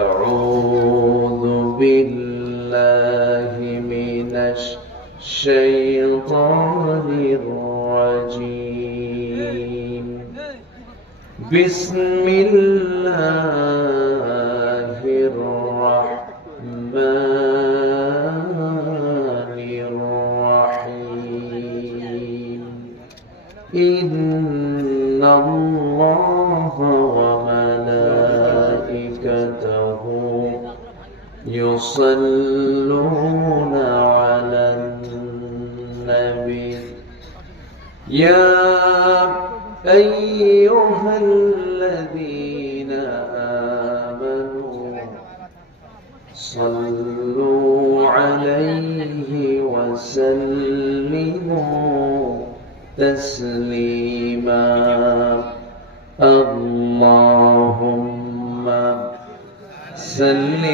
أعوذ بالله من الشيطان الرجيم بسم الله الرحمن الرحيم إن الله وملائكته يصلون على النبي يا أيها الذين آمنوا صلوا عليه وسلموا تسليما اللهم صل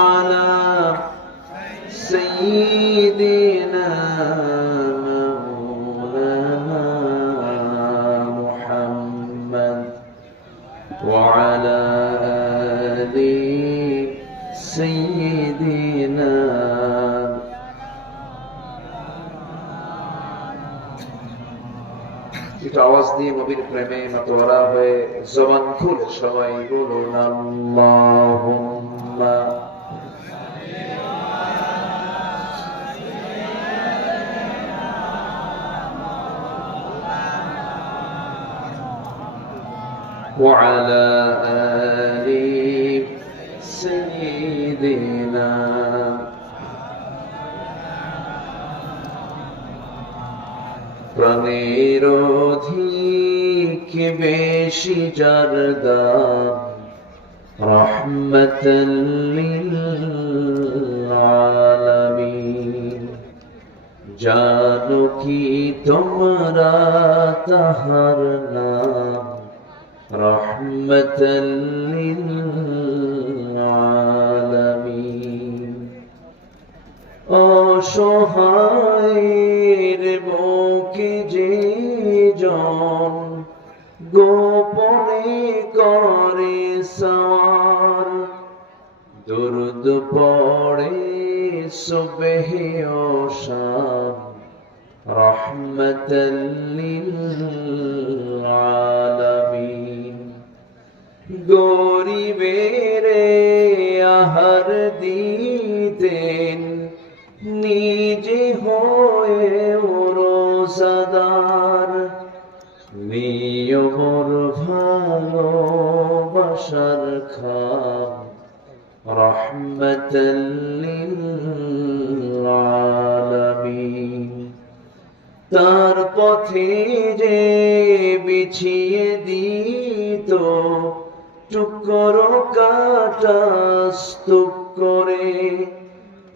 على سيدنا مولانا محمد وعلى آل سيدنا একটু আওয়াজ দিয়ে নবীর প্রেমে মাতোয়ারা হয়ে জবান খুলে সবাই বলুন আল্লাহুম্মা وعلى آل سيدنا প্রাণের অধিক বেশি যার দাম রহমতাল লিল আলামিন জানো কি তোমরা তাহার নাম রহমতাল লিল আলামিন অসহায়ের বুকে যে জন গোপনে করে সওয়ার দুরুদ পড়ে সুবহে ও শাম রহমতাল লিল আলামিন গরিবের আহার দিতেন নিজে হয়ে রোজাদার নিয়মর ভালোবাসার খাম রহমতাল লিল আলামিন তার পথে যে বিছিয়ে দিত টুকরো কাটা স্তূপ করে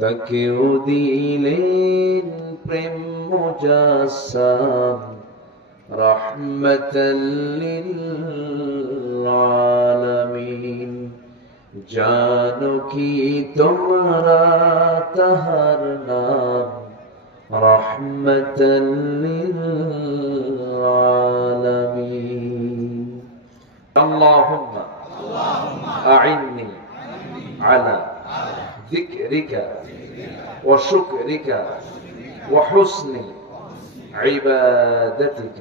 তাকেও দিলেন প্রেম মুজাসসাম রহমতাল লিল আলামিন জানো কি তোমরা তাহার নাম রহমতাল লিল আলামিন আল্লাহুম্মা আ'ইন্নি আলা ذكرك وشكرك وحسن عبادتك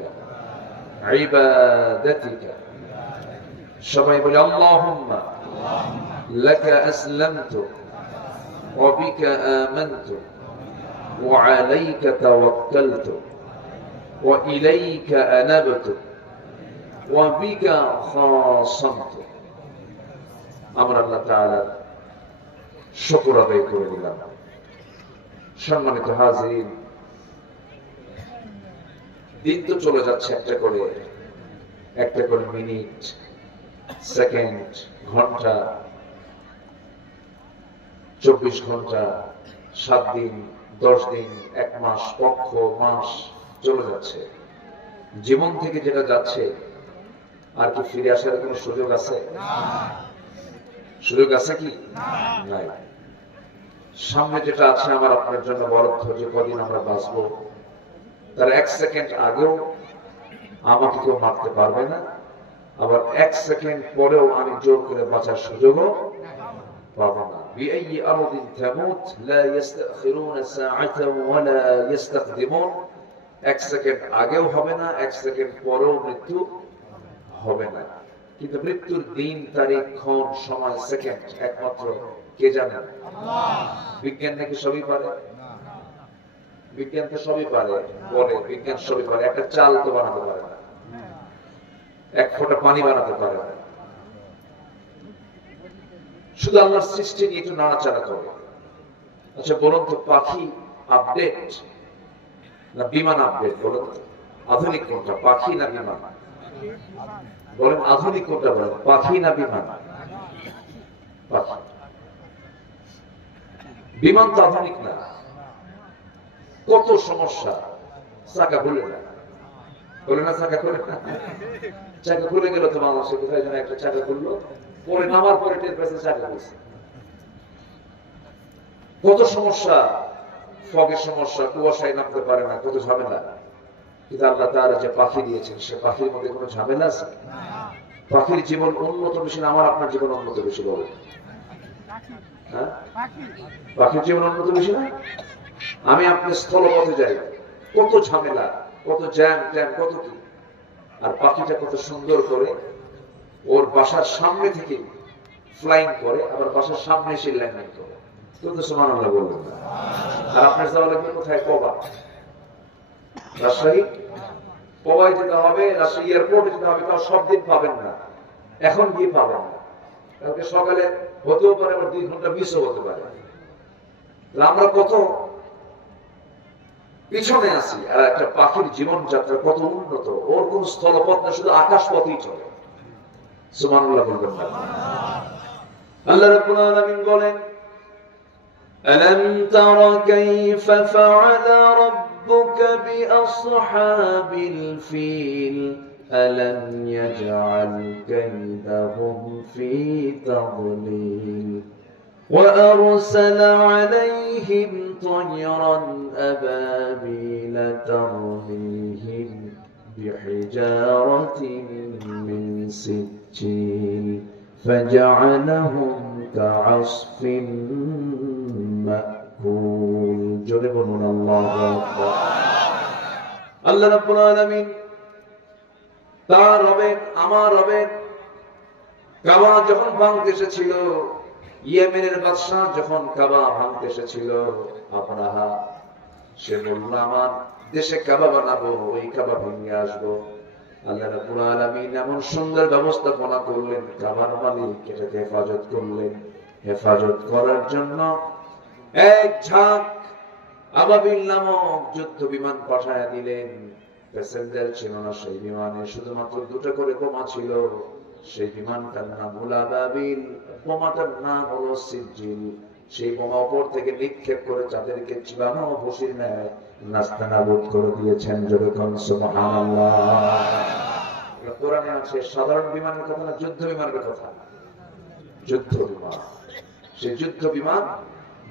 সবাই বলে আল্লাহুম্মা লাকা আসলামতু ওয়া বিকা আমানতু ওয়া আলাইকা তাওয়াক্কালতু ওয়া ইলাইকা আনাবতু ওয়া বিকা খাসামতু আমরা আল্লাহ তাআলার শুকর আদায় করে দিলাম। সম্মানিত হাজির, দিন তো চলে যাচ্ছে একটা করে মিনিট, সেকেন্ড, ঘন্টা, 24 ঘন্টা, 7 দিন, 10 দিন, 1 মাস, পক্ষ মাস চলে যাচ্ছে। জীবন থেকে যেটা যাচ্ছে আর কি ফিরে আসার কোনো সুযোগ আছে? সুযোগ আছে কি? নাই। সামনে যেটা আছে আমার আপনার জন্য বরাদ্দ, যে কদিন আমরা বাঁচবো, তার 1 সেকেন্ড আগেও আমাকে কেউ মারতে পারবে না, আবার 1 সেকেন্ড পরেও আমি জোর করে বাঁচার সুযোগও পাবো না। বিআইয়ি আরদিন তামুত লা ইস্তাখিরুনা সাআতান ওয়া লা ইস্তাকদিমুন, এক সেকেন্ড আগেও হবে না, এক সেকেন্ড পরেও মৃত্যু হবে না। কিন্তু মৃত্যুর দিন, তারিখ, ক্ষণ, সময়, সেকেন্ড একমাত্র কে জানেন? আল্লাহ। বিজ্ঞান নাকি সবই পারে? বিজ্ঞান তো সবই পারে, বলে বিজ্ঞান সবই পারে, একটা চাল তো বানাতে পারে না, এক ফোঁটা পানি বানাতে পারে না। শুধু আল্লাহর সৃষ্টি নিয়ে একটু নাড়াচাড়া করে। আচ্ছা বলুন তো, পাখি আপডেট না বিমান আপডেট? বলুন তো, আধুনিক কোনটা, পাখি না বিমান? বলেন আধুনিক কোনটা, বলেন পাখি না বিমান? পাখি। বিমান তো আধুনিক না। কত সমস্যা, চাকা খুলে না, বলে না চাকা খুলে না, চাকা খুলে গেল তো বাংলাদেশে কোথায় যেন একটা চাকা খুললো, পরে নামার পরে টের পেছে চাকা খুলছে। কত সমস্যা, ফগের সমস্যা, কুয়াশায় নামতে পারে না, কত ঝামেলা। কিন্তু আল্লাহ তাআলা যে পাখি দিয়েছেন, সে পাখির মধ্যে কোনো ঝামেলা আছে? পাখির জীবন উন্নত বেশি না আমার আপনার জীবন উন্নত বেশি? বলে হ্যাঁ, পাখির জীবন উন্নত বেশি না? আমি আপনি স্থলপথে যাই, কত ঝামেলা, কত জ্যাম ট্যাম, কত কি। আর পাখিটা কত সুন্দর করে ওর বাসার সামনে থেকে ফ্লাইং করে, আবার বাসার সামনে এসে ল্যান্ডিং করে। তো সুবহানাল্লাহ বলবেন না? আর আপনার যাওয়া লাগবে কোথায়? পবা, রাজশাহী। পবায় যেতে হবে, রাজশাহী এয়ারপোর্টে যেতে হবে। তাও সব দিন পাবেন না, এখন গিয়ে পাবেন না, কালকে সকালে হতেও পারে, আবার 2 ঘন্টা মিসও হতে পারে। আমরা কত পিছনে আছি। আর একটা পাখির জীবনযাত্রা কত উন্নত, ওর কোন স্থলপথ না, শুধু আকাশ পথেই চলে। সুবহানাল্লাহ বলবেন না? আল্লাহ রাব্বুল আলামিন বলেন, আলাম তারা কাইফা ফাআলা রাব্বুকা বিআসহাবিল ফিল আলাম ইয়াজআল কাইদাহুম ফি তাদলিল وأرسل عليهم طيرا أبابيل ترميهم بحجارة من سجيل فجعلهم كعصف مأكول جربنا الله أكبر الله رب العالمين তার রবের, আমার রবের কাবা যখন ভাঙতে এসেছিল, ইয়েমেনের বাদশাহ যখন কাবা ভাঙতে এসেছিল, আবরাহা সে বলল আমার দেশে কাবা বানাবো, ওই কাবা ভেঙে আসবো। আল্লাহ রাব্বুল আলামিন এমন সুন্দর ব্যবস্থাপনা করলেন, কাবার মালিক এটাকে হেফাজত করলেন। হেফাজত করার জন্য এক ঝাঁক আবাবিল নামক যুদ্ধ বিমান পাঠায়া দিলেন। প্যাসেঞ্জার ছিল না সেই বিমানে, শুধুমাত্র 2টা করে বোমা ছিল। সেই বিমানটার নাম হলো আবাবিল, বোমাটার নাম হলো সিজিল। সেই বোমা উপর থেকে নিক্ষেপ করে তাদেরকে চিবানো বসির ন্যায় নাস্তানাবুদ করে দিয়েছেন। যখন সুবহানাল্লাহ। কোরআনে আছে সাধারণ বিমানের কথা না, যুদ্ধ বিমানের কথা। যুদ্ধ বিমান, সেই যুদ্ধ বিমান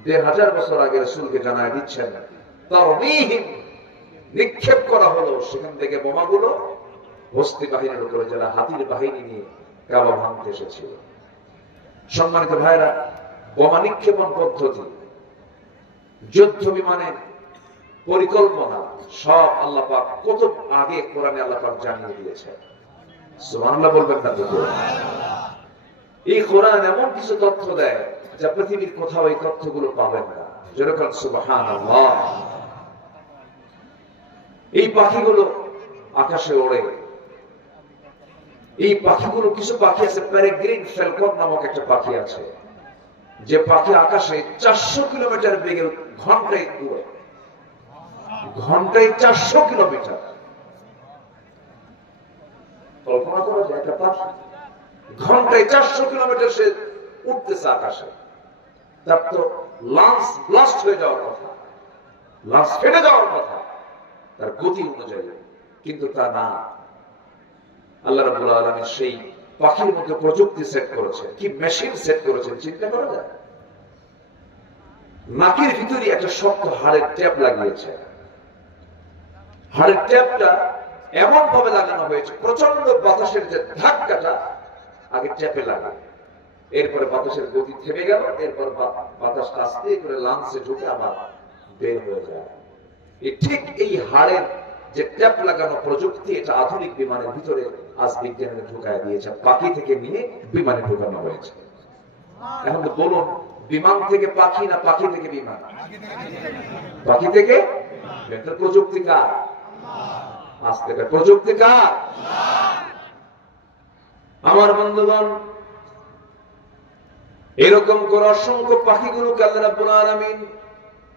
1500 বছর আগে রাসূলকে জানায় দিচ্ছেন, তারমীহিম নিক্ষেপ করা হলো সেখান থেকে বোমাগুলো হস্তি বাহিনীর উপরে, যারা হাতির বাহিনী নিয়ে কাবা ভাঙতে এসেছিল। সম্মানিত ভাইরা, বোমা নিক্ষেপণ পদ্ধতি, যুদ্ধ বিমানের পরিকল্পনা সব আল্লাহ পাক কত আগে কোরআনে আল্লাহ পাক জানিয়ে দিয়েছেন। সুবহানাল্লাহ বলবেন না? এই কোরআন এমন কিছু তথ্য দেয় যা পৃথিবীর কোথাও এই তথ্যগুলো পাবেন না। যেরকম সুবহানাল্লাহ। এই পাখিগুলো আকাশে ওড়ে। এই পাখিগুলো, কিছু পাখি আছে, প্যারেগ্রিন ফ্যালকন নামক একটা পাখি আছে, যে পাখি আকাশে 400 কিলোমিটার বেগে ঘন্টায় উড়ে। ঘন্টায় 400 কিলোমিটার। কল্পনা করা যায়, একটা পাখি ঘন্টায় 400 কিলোমিটার সে উঠতেছে আকাশে। তার তো লাঞ্চ ব্লাস্ট হয়ে যাওয়ার কথা, লাঞ্চ ফেটে যাওয়ার কথা তার গতি অনুযায়ী, কিন্তু তা না। আল্লাহ রাব্বুল আলামিন সেই পাখির মধ্যে প্রযুক্তি সেট করেছে। কি মেশিন সেট করেছেন চিন্তা করা যায়? নাকের ভিতরে একটা শক্ত হাড়ের ট্যাপ লাগিয়েছে। হাড়ের ট্যাপটা এমন ভাবে লাগানো হয়েছে, প্রচন্ড বাতাসের যে ধাক্কাটা আগে ট্যাপে লাগে, এরপরে বাতাসের গতি থেমে গেল, এরপর বাতাসটা আস্তে করে লাংসে ঢুকে আবার বের হয়ে যায়। ঠিক এই হাড়ের যে ট্যাপ লাগানো প্রযুক্তি, এটা আধুনিক বিমানের ভিতরে আজ বিজ্ঞানীরা ঢুকায় দিয়েছে, পাখি থেকে নিয়ে বিমানে ঢুকানো হয়েছে। এখন তো বলুন, বিমান থেকে পাখি না পাখি থেকে বিমান? পাখি থেকে। প্রযুক্তি কার? আজ থেকে প্রযুক্তি কার? আমার বন্ধুগণ, এরকম করে অসংখ্য পাখিগুলোকে আল্লাহ রাব্বুল আলামিন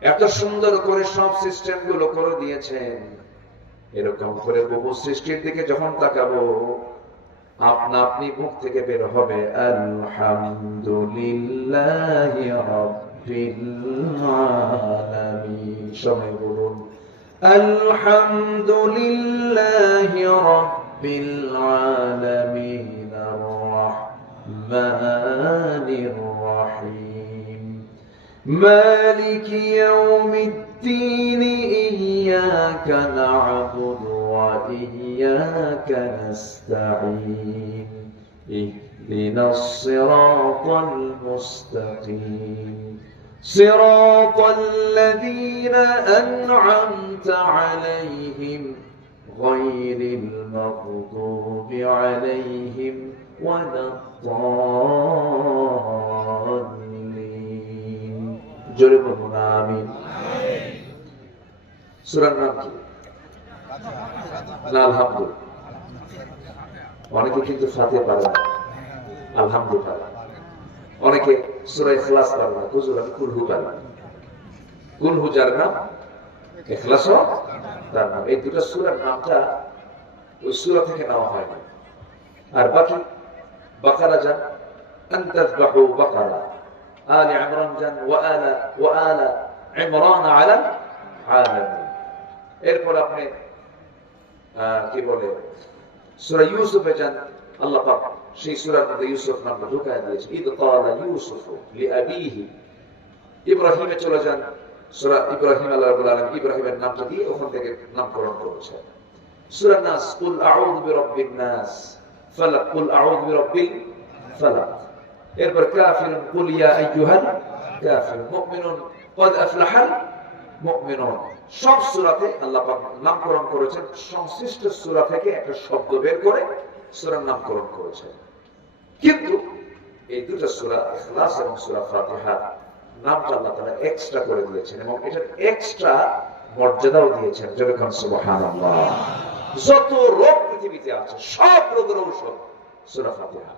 এত সুন্দর করে সব সিস্টেম গুলো করে দিয়েছেন। এরকম করে বহু সৃষ্টির দিকে যখন তাকাবো, আপনা আপনি মুখ থেকে বের হবে আলহামদুলিল্লাহি রাব্বিল আলামিন। সবাই বলুন আলহামদুলিল্লাহি রাব্বিল আলামিন আর রাহমানির রহিম মালিকি ইয়াউমিদ্দিন ইয়্যাকা না'বুদু ওয়া ইয়্যাকা নাস্তাঈন ইহদিনাস সিরাতাল মুস্তাকিম সিরাতাল লাযীনা আন'আমতা আলাইহিম গায়রিল মাগদুবি আলাইহিম ওয়ালাদ-দাল্লিন। জোরে বলুন আমিন। সূরার নাম কি? আলহামদুলিল্লাহ। অনেকে কিন্তু ফাতিহা পারে না, আলহামদুলিল্লাহ। অনেকে সূরা ইখলাস পারে না, হুজুর আমি কুলহু পারি না। কুলহু যার নাম, ইখলাসও তার নাম। এই দুটো সূরার নামটা ওই সূরা থেকে নেওয়া হয় না। আর বাকি বাকারা যান, আনতাযবাহু বাকারা, আলে ইমরান যান, ওয়া আলা ইমরান আলা আলামিন। এরপর আপনি কি বলে সূরা ইউসুফে যান, আল্লাহ পাক সেই সূরার মধ্যে ইউসুফ নামটা ঢুকায় দিয়েছে, ইদ ক্বালা ইউসুফু লিআবিহি। ইব্রাহিমে চলে যান, সূরা ইব্রাহিম, আল্লাহ রাব্বুল আলামিন ইব্রাহিমের নামটা দিয়ে ওখান থেকে নামকরণ করেছেন। সূরা নাস, কুল আউযু বিরাব্বিন নাস, ফালাক, কুল আউযু বিরাব্বিল ফালাক। এরপর কাফিরুন, কুল ইয়া আইয়ুহাল কাফিরুন, মুমিনুন, ক্বাদ আফলাহাল মুমিনুন। সব সূরাতে আল্লাহ পাক নামকরণ করেছেন, সংশ্লিষ্ট সূরা থেকে একটা শব্দ বের করে সূরার নামকরণ করেছেন। কিন্তু এই দুটো সূরা ইখলাস এবং সূরা ফাতিহা নামটা আল্লাহ তাআলা এক্সট্রা করে দিয়েছেন এবং এটার এক্সট্রা মর্যাদাও দিয়েছেন। যেরকম সুবহানাল্লাহ। যত রোগ পৃথিবীতে আছে সব রোগের ঔষধ সূরা ফাতিহা।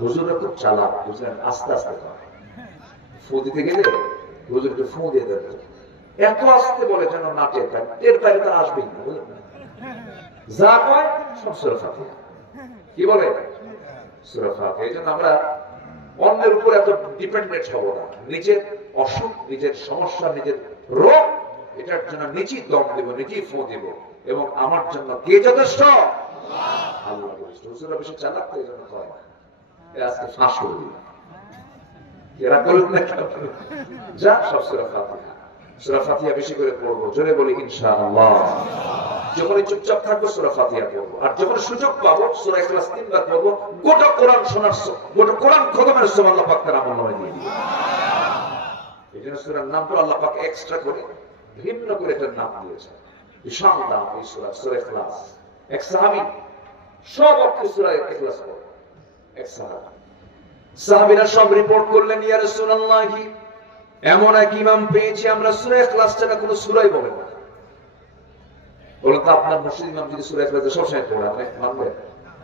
হুজুররা খুব চালাক, বুঝলেন, আস্তে আস্তে করে। ফু দিতে গেলে হুজুর একটু ফু দিয়ে দেবে, এত আস্তে বলে যেন না টের পায়। টের পাইলে তারা আসবেই না, বুঝলেন। যা কয় সব সূরা ফাতিহা। কি বলে? সূরা ফাতিহা। এই জন্য আমরা অন্যের উপর এত ডিপেন্ডেন্ট হব না। নিজের অসুখ, নিজের সমস্যা, নিজের রোগ, এটার জন্য নিজেই দম দেব, নিজেই ফু দেব এবং আমার জন্য কে যথেষ্ট? আল্লাহ যথেষ্ট। হুজুররা বেশি চালাক তো, এই জন্য কয় আজকে ফাঁস করে দিল, এরা করলেন না কেন? যা সব সূরা ফাতিহা। সূরা ফাতিহা বেশি করে পড়বো, জোরে বলি ইনশাআল্লাহ। যখনই চুপচাপ থাকবো সূরা ফাতিহা পড়বো, আর যখন সুযোগ পাবো সূরা ইখলাস 3 বার পড়বো। গোটা কোরআন শোনার, গোটা কোরআন খতমের সময় আল্লাহ পাক তার আমলনামায় দিয়ে দিবেন। এই জন্য সূরার নামটা আল্লাহ পাক এক্সট্রা করে ভিন্ন করে এটার নাম দিয়েছেন। বিশাল নাম এই সূরা, সূরা ইখলাস। এক সাহাবী সব অর্থ সূরা ইখলাস পড়ে। এক সাহাবীরা সব রিপোর্ট করলেন, ইয়া রাসূলুল্লাহ, এমন এক ইমাম পেয়েছি আমরা সূরা ইখলাস ছাড়া কোনো সূরাই বলে না। বলেন তো আপনার মসজিদ ইমাম যদি সূরা ইখলাস সব সময় পড়ে, আপনি মানবেন?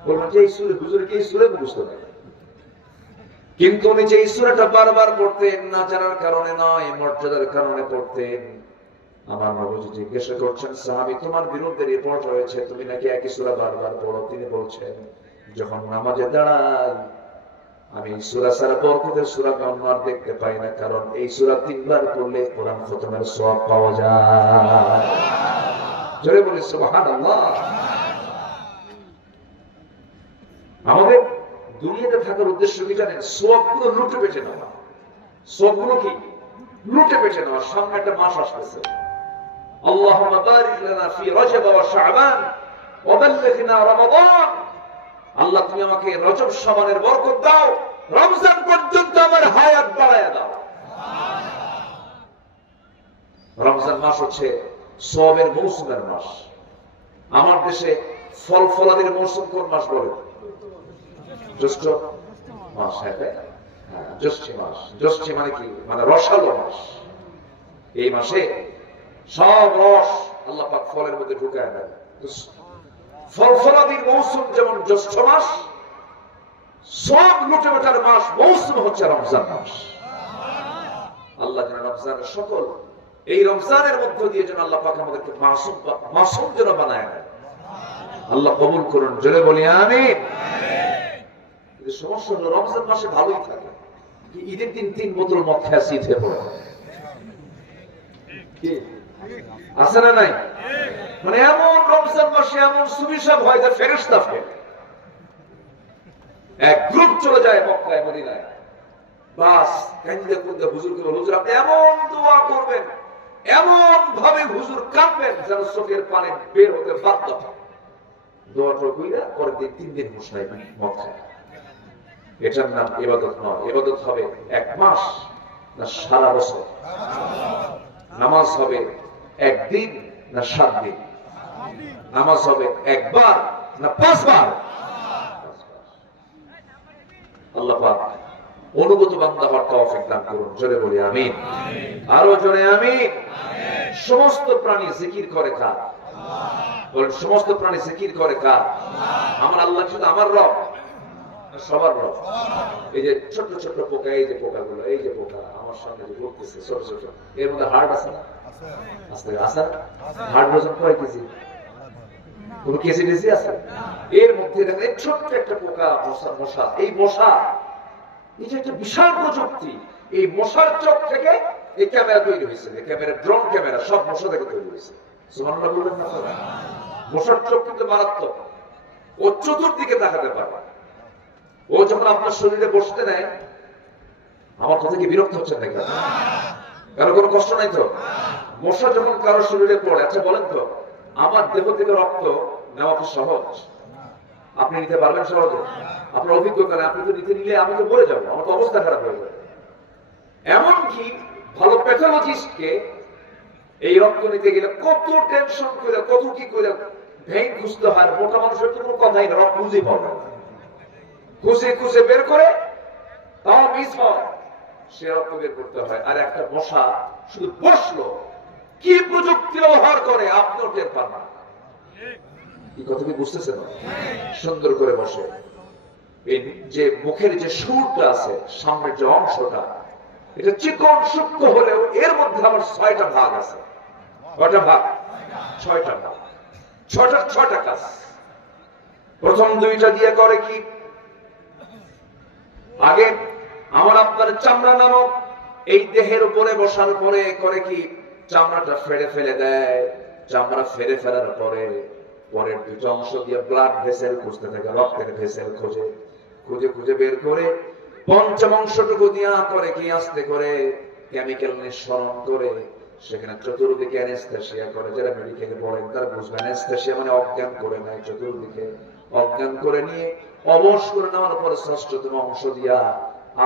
বলবেন যে এই সূরা হুজুরে কি এই সূরা মুখস্থ নাই। কিন্তু উনি যে এই সূরাটা বারবার পড়তেন, না জানার কারণে নয়, মর্যাদার কারণে পড়তেন। আমার নবী জিজ্ঞাসা করছেন, সাহাবী তোমার বিরুদ্ধে রিপোর্ট হয়েছে তুমি নাকি একই সূরা বারবার পড়ো। তিনি বলছেন, যখন নামাজে দাঁড়াই আমি সূরা ছাড়া বরকতের সূরা অন্য আর দেখতে পাই না, কারণ এই সূরা 3 বার পড়লে কোরআন খতমের সওয়াব পাওয়া যায়। জোরে বলি সুবহানাল্লাহ। আমাদের দুনিয়াতে থাকার উদ্দেশ্য কি জানেন? সওয়াবগুলো লুটে পেটে নেওয়া। সওয়াবগুলো কি লুটে পেটে নেওয়া। সামনে একটা মাস আসতেছে, আল্লাহুম্মা বারিক লানা ফি রজব ওয়া শাবান ওয়া বাল্লিগনা রমাদান। আল্লাহ তুমি আমাকে রজব শাবানের বরকত দাও, রমজান পর্যন্ত আমার হায়াত বাড়ায়া দাও। রমজান মাস হচ্ছে সওয়াবের মৌসুমের মাস। আমার দেশে ফল ফলাদির মৌসুম কোন মাস বলে? জ্যৈষ্ঠ মাস। হ্যাঁ, জ্যৈষ্ঠ মাস। জ্যৈষ্ঠ মানে কি? মানে রসালো মাস। এই মাসে সব রস আল্লাহ পাক ফলের মধ্যে ঢুকায় দেয়। ফল ফলাদির মৌসুম যেমন জ্যৈষ্ঠ মাস, সব লুটেবেটার মাস মৌসুম হচ্ছে রমজান মাস। আল্লাহ যেন রমজানের সকল এই রমজানের মধ্য দিয়ে যেন আল্লাহ পাক আমাদেরকে মাসুম যেন বানায় দেয়। আল্লাহ কবুল করুন, জোরে বলি আমিন। সমস্যা হলো রমজান মাসে ভালোই থাকে, ঈদের দিন 3 বোতল মদ খেয়ে শীত হয়ে পড়ে। আছে না নাই? মানে এমন রমজান মাসে এমন সুবিশাল হয় যে ফেরেশতা ফেরে এক গ্রুপ চলে যায় মক্কায় মদিনায়। বাস কান্দে কান্দে হুজুরকে বলে, হুজুর আপনি এমন দোয়া করবেন, এমন ভাবে হুজুর কাঁদবেন যেন চোখের পানি বের হতে বাধ্য হয়। দোয়াটা কইরা পরের দিন 3 দিন মুসলাই মদ খায়। এটার নাম ইবাদত নয়। ইবাদত হবে 1 মাস না সারা বছর? নামাজ হবে 1 দিন না 7 দিন? নামাজ হবে 1 বার না 5 বার? আল্লাহ পাক অনুগত বান্দা হওয়ার তৌফিক দান করুন, জোরে বলি আমিন। আরো জোরে আমিন। সমস্ত প্রাণী জিকির করে কার? বলেন, সমস্ত প্রাণী জিকির করে কার? আমার আল্লাহ শুধু আমার রব? সবার রব। এই যে ছোট ছোট পোকা, এই যে পোকাগুলো, এই যে পোকা আমার সামনে যে ঘুরতেছে ছোট ছোট, এর মধ্যে হার্ট আছে না? আছে। হার্ট ওজন কয় কেজি? কোন কেজি টেজি আছে? এর মধ্যে দেখেন ছোট্ট একটা পোকা, মশা। এই মশা, এই যে একটা বিশাল প্রযুক্তি, এই মশার চোখ থেকে এই ক্যামেরা তৈরি হয়েছে। ক্যামেরা, ড্রোন ক্যামেরা, সব মশা থেকে তৈরি হয়েছে। সুবহানাল্লাহ বলবেন না? মশার চোখ কিন্তু মারাত্মক। ও চতুর্দিকে তাকাতে পারে। ও যখন আপনার শরীরে বসতে নেয়, আমার কথা কি বিরক্ত হচ্ছে নাকি? কারো কোনো কষ্ট নাই তো? মশা যখন কারো শরীরে পড়ে, আচ্ছা বলেন তো, আমার দেহ থেকে রক্ত নেওয়া কি সহজ? আপনি নিতে পারবেন সহজে? আপনার অভিজ্ঞতা নেই, আপনি তো নিতে নিলে আমি তো মরে যাবো, আমার তো অবস্থা খারাপ হয়ে যাবে। এমনকি ভালো প্যাথোলজিস্টকে এই রক্ত নিতে গেলে কত টেনশন করে, কত কি করে ভেইন খুঁজতে হয়। মোটা মানুষের তো কোনো কথাই না, রক্ত খুঁজেই পাবে, খুঁজে খুঁজে বের করে তাও মিস হয়, সে রক্ত বের করতে হয়। আর একটা মশা শুধু বসলো, কি প্রযুক্তি ব্যবহার করে আপনিও টের পান না। কি কথা কি বুঝতেছেন? সুন্দর করে বসে। এই যে মুখের যে সুরটা আছে, সামনের যে অংশটা, এটা চিকন সূক্ষ্ম হলেও এর মধ্যে আবার 6টা ভাগ আছে। কয়টা ভাগ? 6টা ভাগ। 6টা কাজ। প্রথম 2টা দিয়ে করে কি? আগে আমার আপনার চামড়া নামক এই দেহের উপরে বসার পরে করে কি? চামড়াটা ফেড়ে ফেলে দেয়। চামড়া ফেড়ে ফেলার পরে পরের 2টা অংশ দিয়ে ব্লাড ভেসেল খুঁজতে থাকে, রক্তের ভেসেল খুঁজে খুঁজে খুঁজে বের করে পঞ্চম অংশটুকু দিয়া করে কি? আস্তে করে কেমিক্যাল নিঃসরণ করে সেখানে চতুর্দিকে অ্যানেস্থেসিয়া করে। যারা মেডিকেলে পড়েন তারা বুঝবেন, অ্যানেস্থেসিয়া মানে অজ্ঞান করে নেয়। চতুর্দিকে অজ্ঞান করে নিয়ে অবশ করে নেওয়ার পরে ষষ্ঠতম অংশ দিয়া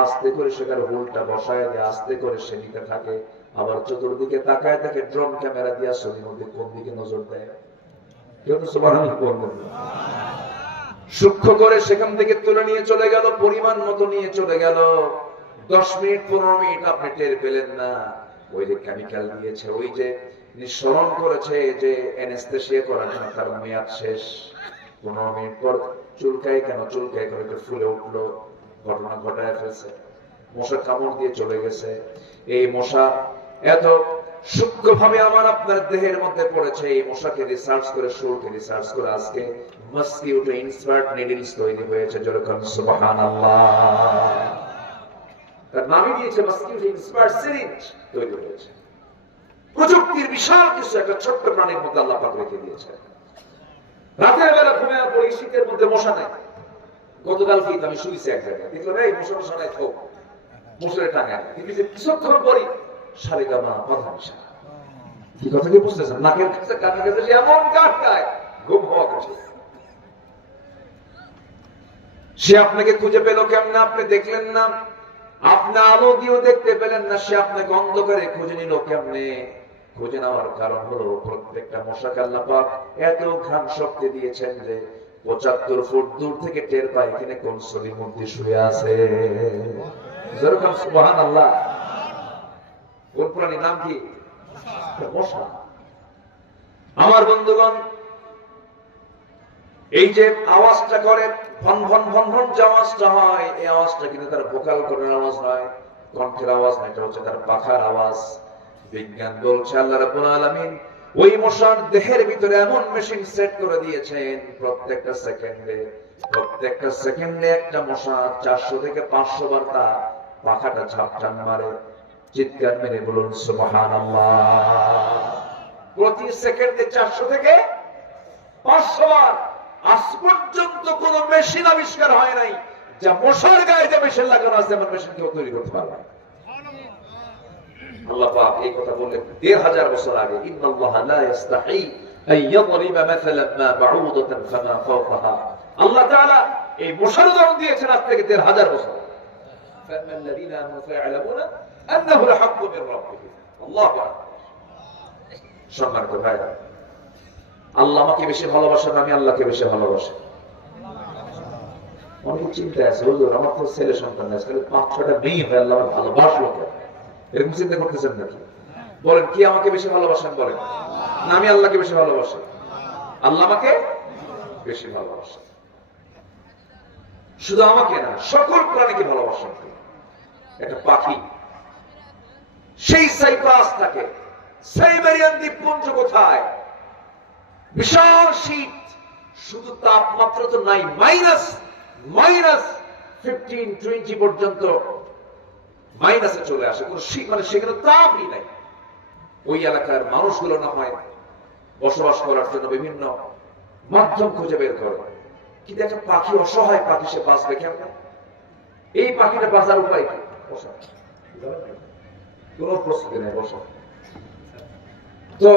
আস্তে করে সেখানে হোলটা বসায় দিয়ে আস্তে করে সে নিতে থাকে। আবার চতুর্দিকে তাকায় থাকে, ড্রোন ক্যামেরা দিয়া শরীরের মধ্যে কোন দিকে নজর দেয়। কেউ তো সুবহানাল্লাহ বলবেন না? সূক্ষ্ম করে সেখান থেকে তুলে নিয়ে চলে গেল, পরিমাণ মতো নিয়ে চলে গেল। 10 মিনিট 15 মিনিট আপনি টের পেলেন না। ওই যে কেমিক্যাল দিয়েছে, ওই যে নিঃসরণ করেছে, যে অ্যানেস্থেসিয়া করার জন্য, তার মেয়াদ শেষ। 15 মিনিট পর চুলকায় কেন? চুলকায় করে ফুলে উঠলো, ঘটনা ঘটায় ফেলছে। মশা কামড় দিয়ে চলে গেছে। এই মশা এত সূক্ষ্মভাবে আমার আপনার দেহের মধ্যে পড়েছে। এই মশাকে রিসার্চ করে, শুরুকে রিসার্চ করে আজকে মসকিউটো ইনসার্ট নিডলস তৈরি হয়েছে। যেরকম সুবহানাল্লাহ, তার নামই দিয়েছে মসকিউটো ইনসার্ট সিরিঞ্জ তৈরি হয়েছে। প্রযুক্তির বিশাল কিছু একটা ছোট্ট প্রাণীর মধ্যে আল্লাহ পাক রেখে দিয়েছে। রাতের বেলা ঘুমিয়ে পড়ি, শীতের মধ্যে মশা নাই। গতকাল কি আমি শুয়েছি এক জায়গায়, দেখলাম এই মশা নাই, থাক মশারে টাঙায়। কিন্তু কিছুক্ষণ পরই সারেগামা কথা মিশা। কি কথা কি বুঝতেছেন? নাকের কাছে কানের কাছে এমন গান গায়, ঘুম হওয়া কঠিন। সে আপনাকে খুঁজে পেল কেমনে? আপনি দেখলেন না, আপনি আলো দিয়েও দেখতে পেলেন না, সে আপনাকে অন্ধকারে খুঁজে নিল কেমনে? খুঁজে নেওয়ার কারণ হলো প্রত্যেকটা মশাকে আল্লাহ পাক এত ঘ্রাণ শক্তি দিয়েছেন যে ৭৫ ফুট দূর থেকে টের পায় এখানে কোন ছবির মধ্যে শুয়ে আছে। যেরকম সুবহানাল্লাহ। কোন প্রাণীর নাম কি? মশা। আমার বন্ধুগণ, এই যে আওয়াজটা করে ভন ভন ভন ভন যে আওয়াজটা হয়, এই আওয়াজটা কিন্তু তার ভোকাল করার আওয়াজ নয়, কণ্ঠের আওয়াজ নয়, এটা হচ্ছে তার পাখার আওয়াজ। বিজ্ঞান বলছে আল্লাহ রাব্বুল আলামিন ওই মশার দেহের ভিতরে এমন মেশিন সেট করে দিয়েছেন, প্রত্যেকটা সেকেন্ডে একটা মশা ৪০০ থেকে ৫০০ বার তার পাখাটা ঝাপটান মারে। চিৎকার মেরে বলুন সুবহানাল্লাহ। প্রতি সেকেন্ডে ৪০০ থেকে ৫০০ বার। আজ পর্যন্ত কোন মেশিন আবিষ্কার হয় নাই যা মশার গায়ে যে মেশিন লাগানো আছে এমন মেশিন কেউ তৈরি করতে পারবে না। আল্লাহ পাক এই কথা বললেন ১৫০০ বছর আগে, ইন্নাল্লাহা লা ইস্তাহি আন ইয়াদরিবা মাসালান মা বাউদাতান ফামা ফাওকাহা। আল্লাহ তাআলা এই মশার উদাহরণ দিয়েছেন আজ থেকে ১৫০০ বছর। ফামাল্লাযীনা আমানু ফায়ালামুনা আন্নাহু আল-হাক্কু মির রাব্বিহিম। আল্লাহু আকবার। সম্মানিত ভাইরা, আল্লাহ আমাকে বেশি ভালোবাসেন, আমি আল্লাহকে বেশি ভালোবাসি। অনেক চিন্তা আছে, হুজুর আমার তো ছেলে সন্তান আছে, ৫-৬টা মেয়ে হয়ে আল্লাহ ভালোবাসলো কেন? এরকম চিন্তা করতেছেন নাকি? বলেন, কি আমাকে বেশি ভালোবাসেন? বলেন না আমি আল্লাহকে বেশি ভালোবাসি? আল্লাহ আমাকে বেশি ভালোবাসেন। শুধু আমাকে না, সকল প্রাণীকে ভালোবাসেন। একটা পাখি সেই সাইপ্রাস থাকে, সাইবেরিয়ান দ্বীপপুঞ্জ কোথায়, বিশাল শীত, শুধু তাপমাত্রা তো নাই, -15-20 পর্যন্ত মাইনাসে চলে আসে, কোন শীত মানে সেখানে তাপই নাই। ওই এলাকার মানুষগুলো না হয় বসবাস করার জন্য বিভিন্ন মাধ্যম খুঁজে বের করে, কিন্তু একটা পাখি অসহায় পাখি, সে বাঁচবে কেমন? এই পাখিটা বাঁচার উপায় কি? কোন প্রস্তুতি নেই, বসা। তো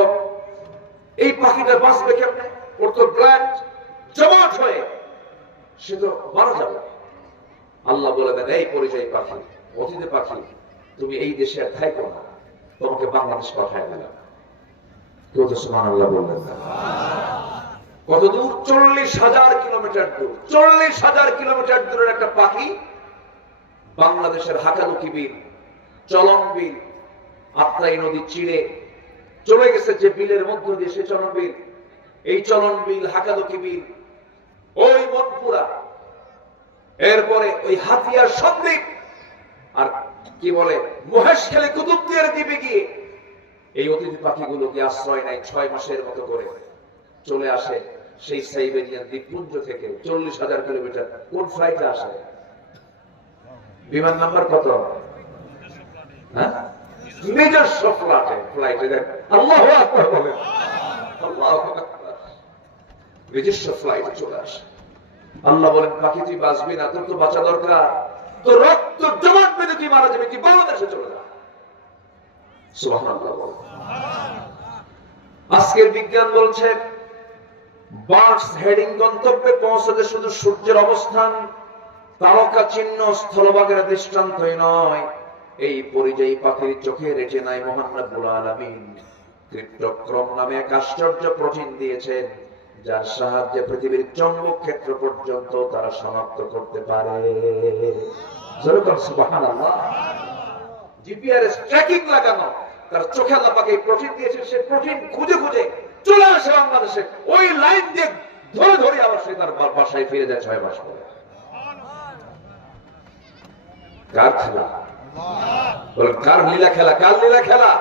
এই পাখিটা বাঁচবে কেমনে? ওর তো ব্লাড জমাট হয়ে সে তো মারা যাবে। আল্লাহ বলে দেন, এই পরিযায়ী পাখি, অতিথি পাখি, তুমি এই দেশে আর থাইকো না, তোমাকে বাংলাদেশ পাঠায় দিলাম। কেউ তো সুবহানাল্লাহ বললেন না? কত দূর? ৪০,০০০ কিলোমিটার দূর। ৪০,০০০ কিলোমিটার দূরের একটা পাখি বাংলাদেশের হাকালুকি বিল, চলন বিল, আত্রাই নদী চিড়ে চলে গেছে যে বিলের মধ্য দিয়ে, সে চলন বিল, এই চলন বিল, হাকালুকি বিল, ওই মনপুরা, এরপরে ওই হাতিয়ার সন্দ্বীপ, আর কি বলে মহেশখালী কুতুবদিয়ার দ্বীপে গিয়ে এই অতিথি পাখিগুলোকে আশ্রয় নেয় ৬ মাসের মতো করে। চলে আসে সেই সাইবেরিয়ান দ্বীপপুঞ্জ থেকে ৪০,০০০ কিলোমিটার। কোন ফ্লাইটে আসে? বিমান নাম্বার কত? হ্যাঁ, নিজস্ব ফ্লাইটে। আল্লাহু আকবার বলেন, আল্লাহু আকবার। নিজস্ব ফ্লাইটে চলে আসে। আল্লাহ বলেন, পাখি তুই বাঁচবি না, তোর তো বাঁচা দরকার, তোর রক্ত জমাট বেঁধে তুই মারা যাবে, তুই বাংলাদেশে চলে যা। সুবহানাল্লাহ বলেন। আজকের বিজ্ঞান বলছে বার্ডস হেডিং গন্তব্যে পৌঁছাতে শুধু সূর্যের অবস্থান, তারকা চিহ্ন, স্থলভাগের দৃষ্টান্তই নয়, এই পরিযায়ী পাখির চোখে রেটিনায় মহান রব্বুল আলামিন ক্রিপ্টোক্রম নামে এক আশ্চর্য প্রোটিন দিয়েছেন, যার সাহায্যে পৃথিবীর চৌম্বক ক্ষেত্র পর্যন্ত তারা শনাক্ত করতে পারে। যেরকম সুবহানাল্লাহ। জিপিআরএস ট্র্যাকিং লাগানো, তার চোখে আল্লাহ পাক এই প্রোটিন দিয়েছেন, সে প্রোটিন খুঁজে খুঁজে চলে আসে বাংলাদেশে, ওই লাইন দিয়ে ধরে ধরে আবার সে তার বাসায় ফিরে যায় ৬ মাস পরে। কার খেলা? বলেন, কার লীলা খেলা? কার লীলা খেলা?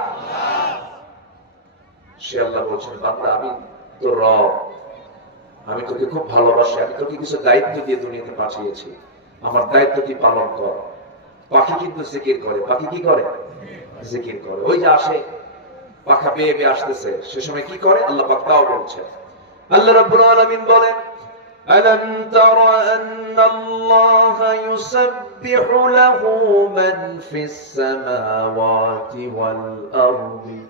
সে আল্লাহ বলছেন, বান্দা আমি তোর রব, আমি তোকে খুব ভালোবাসি, আমি তোকে কিছু দায়িত্ব দিয়ে দুনিয়াতে পাঠিয়েছি, আমার দায়িত্ব তুই পালন কর। পাখি কিন্তু জিকির করে। পাখি কি করে? জিকির করে। ওই যে আসে, পাখা বেয়ে বেয়ে আসতেছে, সে সময় কি করে আল্লাহ পাক তাও বলছেন। আল্লাহ রাব্বুল আলামিন বলেন, আলাম তারা আন্নাল্লাহা ইউসাব্বিহু লাহু মান ফিস সামাওয়াতি ওয়াল আরদি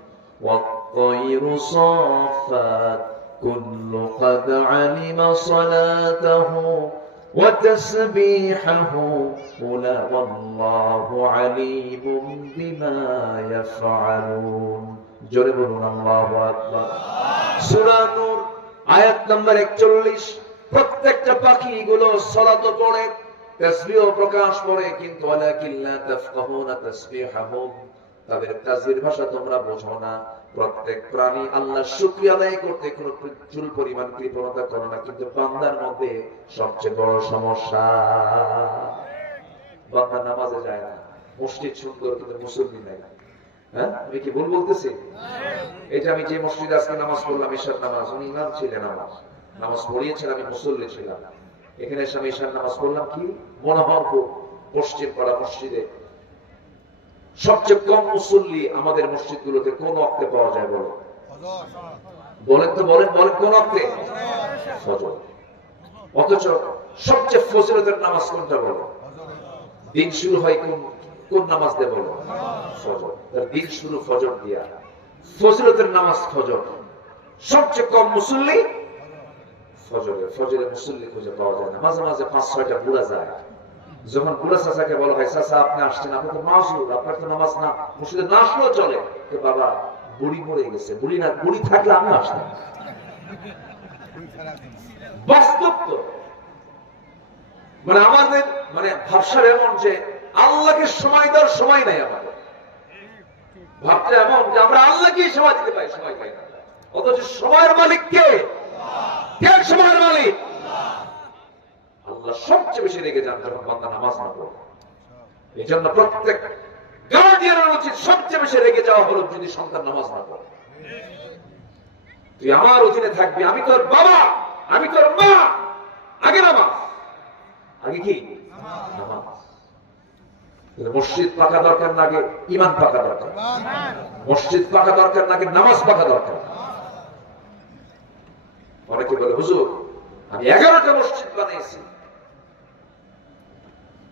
ওয়াত-তায়রু সাফাত কুল্লু ক্বাদ আলিমা সালাতাহু وتسبيحه قل والله عليم بما يفعلون জোরে বলুন আল্লাহু আকবার। সূরা নূর আয়াত নম্বর 41। প্রত্যেকটা পাখি গুলো সালাত পড়ে, তাসবিহ প্রকাশ করে, কিন্তু ওয়ালাকিন লা তাফকাহুনা তাসবিহাহুম, তাদের তাসবির ভাষা তোমরা বোঝো না। প্রত্যেক প্রাণী আল্লাহর শুকরিয়া আদায় করতে কোনো চুল পরিমাণ কৃপণতা করে না, কিন্তু বান্দার মধ্যে সবচেয়ে বড় সমস্যা, বান্দা নামাজে যায় না। মসজিদ সুন্দর কিন্তু মুসল্লি নাই। হ্যাঁ, আমি কি ভুল বলতেছি? এটা আমি যে মসজিদে আজকে নামাজ পড়লাম, ঈশার নামাজ, উনি ইমাম ছিলেন, নামাজ পড়িয়েছেন, আমি মুসল্লি ছিলাম। এখানে এসে আমি ঈশার নামাজ পড়লাম, কি মনোহরপুর পশ্চিম পাড়া মসজিদে সবচেয়ে কম মুসল্লি আমাদের মসজিদগুলোতে কোন ওয়াক্তে পাওয়া যায় বলো? বলেন তো, বলেন বলেন, কোন ওয়াক্তে? ফজর। অথচ সবচেয়ে ফজিলতের নামাজ কোনটা বলো? দিন শুরু হয় কোন নামাজ দিয়ে বলো? ফজর। দিন শুরু ফজর দিয়া, ফজিলতের নামাজ ফজর। সবচেয়ে কম মুসল্লি ফজরে। ফজরে মুসল্লি খুঁজে পাওয়া যায় না। মাঝে মাঝে 5-6টা বুড়া যায়। যখন বুড়া চাচাকে বলা হয়, চাচা আপনি আসছেন, আপনি তো মাসুর, আপনার তো নামাজ না, মসজিদে না আসলেও চলে। তো বাবা বুড়ি মরে গেছে, বুড়ি না, বুড়ি থাকলে আমি আসতাম। বাস্তব তো, মানে আমাদের মানে ভাবসার এমন যে আল্লাহকে সময় দেওয়ার সময় নাই আমাদের। ভাবতে এমন যে আমরা আল্লাহকে সময় দিতে পাই, সময় পাই না। অথচ সময়ের মালিক কে? কে সময়ের মালিক? আল্লাহ সবচেয়ে বেশি রেগে যান যখন বান্দা নামাজ না পড়ে। এই জন্য প্রত্যেক গার্ডিয়ানের উচিত সবচেয়ে বেশি রেগে যাওয়া হলো যদি সন্তান নামাজ না পড়ে। তুই আমার অধীনে থাকবি, আমি তোর বাবা, আমি তোর মা, আগে নামাজ, আগে কি নামাজ। মসজিদ পাকা দরকার না, আগে ইমান পাকা দরকার। মসজিদ পাকা দরকার না, আগে নামাজ পাকা দরকার। অনেকে বলে, হুজুর আমি 11টা মসজিদ বানিয়েছি,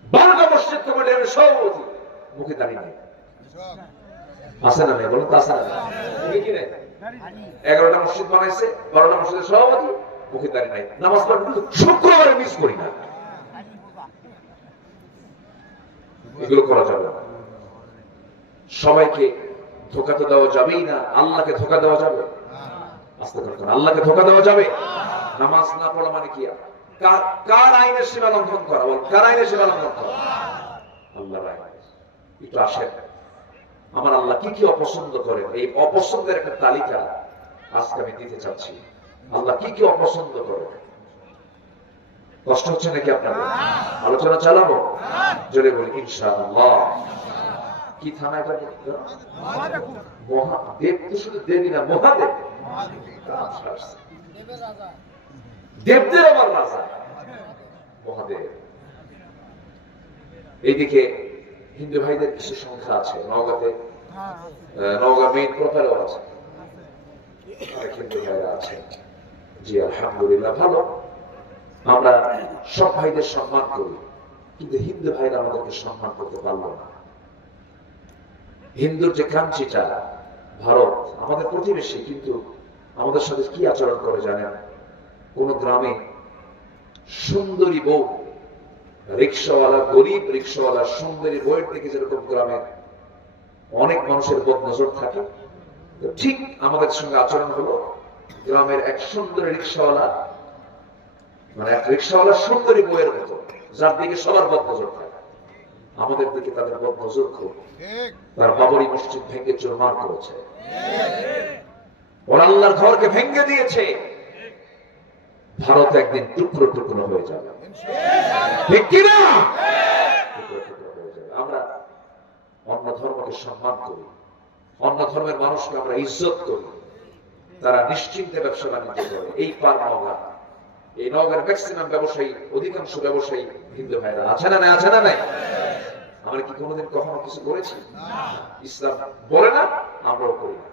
12টা মসজিদ কমিটি আমি সভাপতি, মুখে দাঁড়িয়ে নেই। আছে না নেই? বলুন তো, আছে না? কি নেই? 11টা মসজিদ বানাইছে, 12টা মসজিদের সভাপতি, মুখে দাঁড়িয়ে নাই। নামাজ পড়া শুক্রবারে মিস করি না। এগুলো করা যাবে না। সবাইকে ধোকা তো দেওয়া যাবেই না, আল্লাহকে ধোকা দেওয়া যাবে? আস্তে করে, আল্লাহকে ধোকা দেওয়া যাবে? নামাজ না পড়া মানে কি? কার আইনের সীমা লঙ্ঘন করা? বল, কার আইনের সীমা লঙ্ঘন করা? আল্লাহর আইন। একটু আসেন, আমার আল্লাহ কি কি অপছন্দ করেন, এই অপছন্দের একটা তালিকা আজকে আমি দিতে চাচ্ছি। আল্লাহ কি কি অপছন্দ করেন। কষ্ট হচ্ছে নাকি আপনাদের? আলোচনা চালাবো? জোরে বলি ইনশাআল্লাহ। কি থানা এটা? মহাদেব। তো শুধু দেবী না, মহাদেব। দেবদের আবার রাজা মহাদেব। এইদিকে হিন্দু ভাইদের কিছু সংখ্যা আছে নওগাঁতে, নওগাঁ মেইন প্রকারও আছে, অনেক হিন্দু ভাইরা আছে। জি আলহামদুলিল্লাহ, ভালো। আমরা সব ভাইদের সম্মান করি, কিন্তু হিন্দু ভাইরা আমাদেরকে সম্মান করতে পারলো না। হিন্দুর যে কাঞ্চিটা ভারত, আমাদের প্রতিবেশী, কিন্তু আমাদের সাথে কি আচরণ করে জানেন? কোন গ্রামে সুন্দরী বউ, রিক্সাওয়ালা, গরিব রিক্সাওয়ালা সুন্দরী বউয়ের দিকে যেরকম গ্রামে অনেক মানুষের বদনজর থাকে, ঠিক আমাদের সঙ্গে আচরণ হলো গ্রামের এক সুন্দরী রিক্সাওয়ালা, মানে এক রিক্সাওয়ালা সুন্দরী বউয়ের মতো, যার দিকে সবার বদনজর থাকে। আমাদের দিকে তাদের বদনজর খুব। তার বাবরি মসজিদ ভেঙে চুরমার করেছে, ওরা আল্লাহর ঘরকে ভেঙে দিয়েছে। ভারত একদিন টুকরো টুকরো হয়ে যাবে, ঠিক কিনা? টুকরো টুকরো হয়ে যাবে। আমরা অন্য ধর্মকে সম্মান করি, অন্য ধর্মের মানুষকে আমরা ইজ্জত করি, তারা নিশ্চিন্তে ব্যবসা বাণিজ্য করে। এই পার নওগাঁ, এই নওগাঁর ম্যাক্সিমাম ব্যবসায়ী, অধিকাংশ ব্যবসায়ী হিন্দু ভাইরা। আছে না নাই? আছে না নাই? আমরা কি কোনোদিন কখনো কিছু করেছি? ইসলাম বলে না, আমরাও করি না।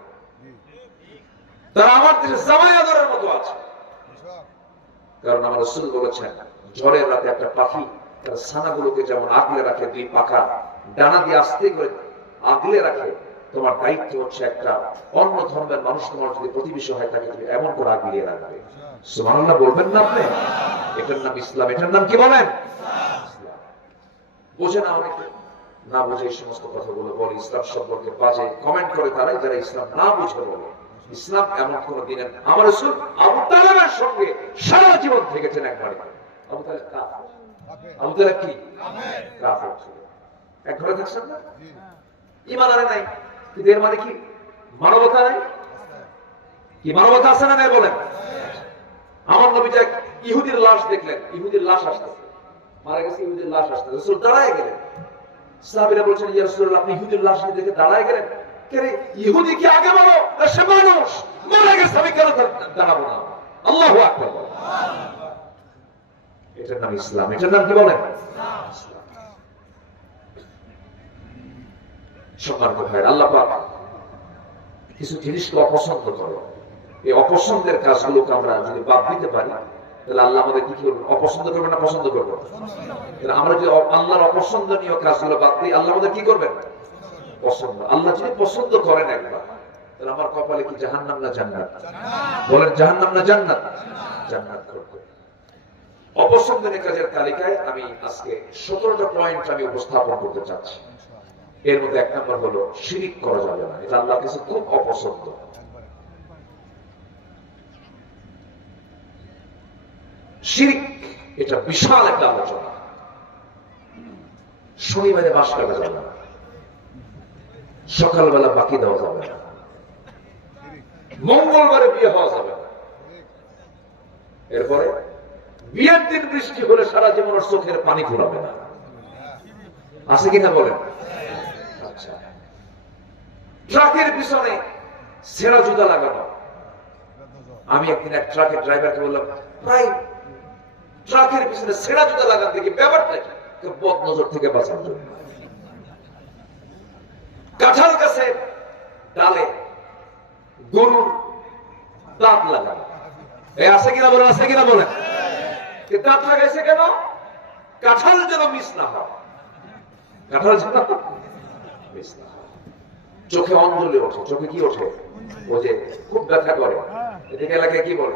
তারা আমার দেশে জামাই আদরের মতো আছে। কারণ আমার রাসূল বলেছেন, ঝড়ের রাতে একটা পাখি তার ছানাগুলোকে যেমন আগলে রাখে, দুই পাখা ডানা দিয়ে আস্তে করে আগলে রাখে, তোমার দায়িত্ব হচ্ছে একটা অন্য ধর্মের মানুষ তোমার যদি প্রতিবেশী হয় তাকে তুমি এমন করে আগলিয়ে রাখবে। সুবহানাল্লাহ বলবেন না আপনি? এটার নাম ইসলাম। এটার নাম কি বলেন? বোঝে না অনেকে, না বুঝে এই সমস্ত কথাগুলো বলে, ইসলাম সম্পর্কে বাজে কমেন্ট করে তারাই যারা ইসলাম না বুঝে বলে। ইসলাম এমন কোন দিনের আমার রাসূল আবু তালেবের সঙ্গে সারা জীবন থেকেছেন একবারে। আবু তালেব কাফের। আবু তালেব কি? কাফের ছিল। এক ঘরে থাকছেন না? ঈমান আনে নাই। কিন্তু এর মানে কি মানবতা নাই? কি মানবতা আছে না নাই বলেন? আমার নবী যে ইহুদির লাশ দেখলেন, ইহুদির লাশ আসতেছে, মারা গেছে ইহুদির লাশ আসতেছে, রাসূল দাঁড়ায় গেলেন। সাহাবীরা বলছেন, ইয়া রাসূলুল্লাহ, আপনি ইহুদির লাশ দেখে দাঁড়ায় গেলেন? কে রে, ইহুদি কি আগে বলো না সে মানুষ মারা গেছে, আমি কেন দাঁড়াবো না? আল্লাহু আকবার। এটার নাম ইসলাম। এটার নাম কি বলেন? সম্মানিত ভাই, আল্লাহ পাক কিছু জিনিসকে অপছন্দ করে। এই অপছন্দের কাজগুলোকে আমরা যদি বাদ দিতে পারি তাহলে আল্লাহ আমাদের কি করবেন? অপছন্দ করবেন না পছন্দ করবেন? আমরা যদি আল্লাহর অপছন্দনীয় কাজগুলো বাদ দিই, আল্লাহ আমাদের কি করবেন? পছন্দ। আল্লাহ যদি পছন্দ করেন একবার, তাহলে আমার কপালে কি জাহান্নাম না জান্নাত? বলেন জাহান্নাম না জান্নাত? জান্নাত করবে। অপছন্দনীয় কাজের তালিকায় আমি আজকে 17টা পয়েন্ট আমি উপস্থাপন করতে চাচ্ছি। এর মধ্যে এক নম্বর হলো শিরিক করা যাবে না। এটা আল্লাহর কাছে খুব অপছন্দ। শিরিক এটা বিশাল একটা আলোচনা। শনিবারে বাস কাটা যাবে না, সকালবেলা বাকি দেওয়া যাবে না, মঙ্গলবারে বিয়ে হওয়া যাবে না। এরপরে বিয়ের দিন বৃষ্টি হলে সারা জীবন চোখের পানি ঘুরাবে না। আছে কিনা বলেন? আচ্ছা, ট্রাকের পিছনে ছেঁড়া জুতা লাগানো। আমি একদিন এক ট্রাকের ড্রাইভারকে বললাম, প্রায় ট্রাকের পিছনে ছেঁড়া জুতা লাগান দেখি, ব্যাপারটা কি? বদ নজর থেকে বাঁচার জন্য। কাঁঠাল গাছে ডালে গরুর দাঁত লাগানো। এই আছে কিনা বলেন? আছে কিনা বলেন? দাঁত লাগাইছে কেন? কাঁঠাল যেন মিস না হয়। কাঁঠাল যেন মিস না হয়। চোখে অঞ্জলি ওঠে। চোখে কি ওঠে? ও যে খুব ব্যথা করে। এদিকে এলাকায় কি বলে?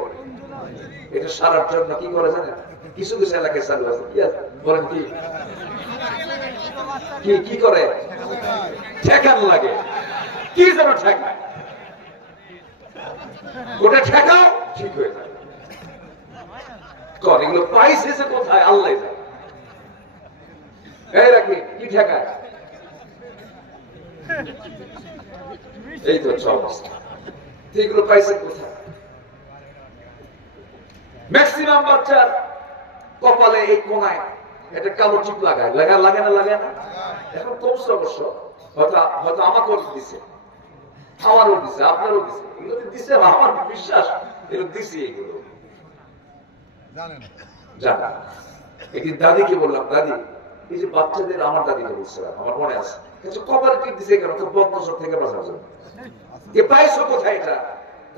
এটা সারার জন্য কি করে জানেন? কিছু কিছু এলাকায় চালু আছে। কি আছে বলেন? কি কি কি করে? ঠেকান লাগে। কি যেন ঠেকায়, ওটা ঠেকাও ঠিক হয়ে যাবে। এগুলো পাইছে যে কোথায় আল্লাহ জানে। এই রাখি কি ঠেকায়? এই তো অবস্থা। এগুলো পাইছে কোথায়? ম্যাক্সিমাম বাচ্চার কপালে এই কোনায় এটা কালো টিপ লাগায়। লাগে না? লাগে না? এখন কমছে অবশ্য, হয়তো আমাকেও দিছে, আমারও দিছে, আপনারও দিছে। এগুলো দিছে, আমার বিশ্বাস এগুলো দিছে। এগুলো জানেন। একদিন দাদিকে বললাম, দাদি এই যে বাচ্চাদের, আমার দাদিকে বলছিলাম, আমার মনে আছে, কপালে টিপ দিছে কেন? তো বদনজর থেকে বাঁচার জন্য। পাইছো কোথায় এটা?